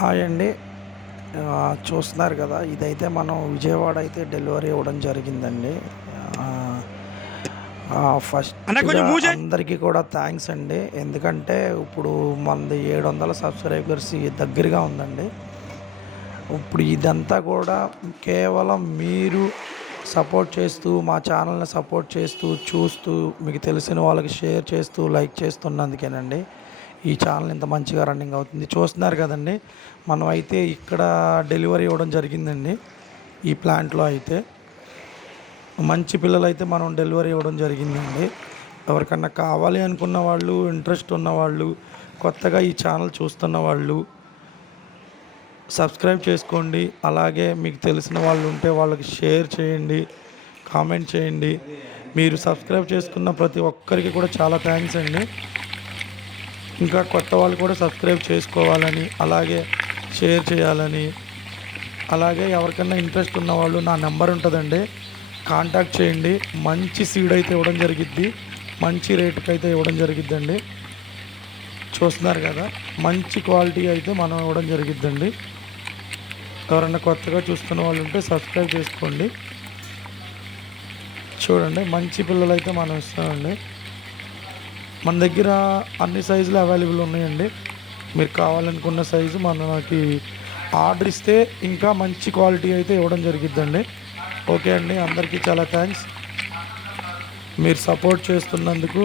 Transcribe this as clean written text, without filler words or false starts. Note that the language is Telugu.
హాయ్ అండి. చూస్తున్నారు కదా! ఇదైతే మనం విజయవాడ అయితే డెలివరీ ఇవ్వడం జరిగిందండి. ఆహ్, అన్న ఫస్ట్‌గా కొంచెం మూవ్ చేయి. అందరికీ కూడా థాంక్స్ అండి. ఎందుకంటే ఇప్పుడు మనది 700 సబ్‌స్క్రైబర్స్ దగ్గరగా ఉందండి. ఇప్పుడు ఇదంతా కూడా కేవలం మీరు సపోర్ట్ చేస్తూ, మా ఛానల్‌ని సపోర్ట్ చేస్తూ, చూస్తూ, మీకు తెలిసిన వాళ్ళకి షేర్ చేస్తూ, లైక్ చేస్తున్నందుకేనండి. ఈ ఛానల్ ఇంత మంచిగా రన్నింగ్ అవుతుంది. చూస్తున్నారు కదండీ! మనమైతే ఇక్కడ డెలివరీ ఇవ్వడం జరిగిందండి. ఈ ప్లాంట్‌లో అయితే. మంచి పిల్లలైతే మనం డెలివరీ ఇవ్వడం జరిగిందండి. ఎవరికన్నా కావాలి అనుకున్న వాళ్ళు, ఇంట్రెస్ట్ ఉన్నవాళ్ళు, కొత్తగా ఈ ఛానల్ చూస్తున్న వాళ్ళు సబ్స్క్రైబ్ చేసుకోండి. అలాగే మీకు తెలిసిన వాళ్ళు ఉంటే వాళ్ళకి షేర్ చేయండి, కామెంట్ చేయండి. మీరు సబ్స్క్రైబ్ చేసుకున్న ప్రతి ఒక్కరికి కూడా చాలా థ్యాంక్స్ అండి. ఇంకా కొత్త వాళ్ళు కూడా సబ్స్క్రైబ్ చేసుకోవాలని, అలాగే షేర్ చేయాలని, అలాగే ఎవరికన్నా ఇంట్రెస్ట్ ఉన్నవాళ్ళు నా నెంబర్ ఉంటుందండి. కాంటాక్ట్ చేయండి. మంచి సీడ్ అయితే ఇవ్వడం జరిగిద్ది. మంచి రేటుకి అయితే ఇవ్వడం జరిగిద్దండి. చూస్తున్నారు కదా! మంచి క్వాలిటీ అయితే మనం ఇవ్వడం జరిగిద్దండి. ఎవరన్నా కొత్తగా చూస్తున్న వాళ్ళు ఉంటే సబ్స్క్రైబ్ చేసుకోండి. చూడండి మంచి పిల్లలైతే మనం ఇస్తామండి. మన దగ్గర అన్ని సైజులు అవైలబుల్ ఉన్నాయండి. మీరు కావాలనుకున్న సైజు మనకి ఆర్డర్ ఇస్తే ఇంకా మంచి క్వాలిటీ అయితే ఇవ్వడం జరిగిద్దండి. ఓకే అండి. అందరికీ చాలా థ్యాంక్స్. మీరు సపోర్ట్ చేస్తున్నందుకు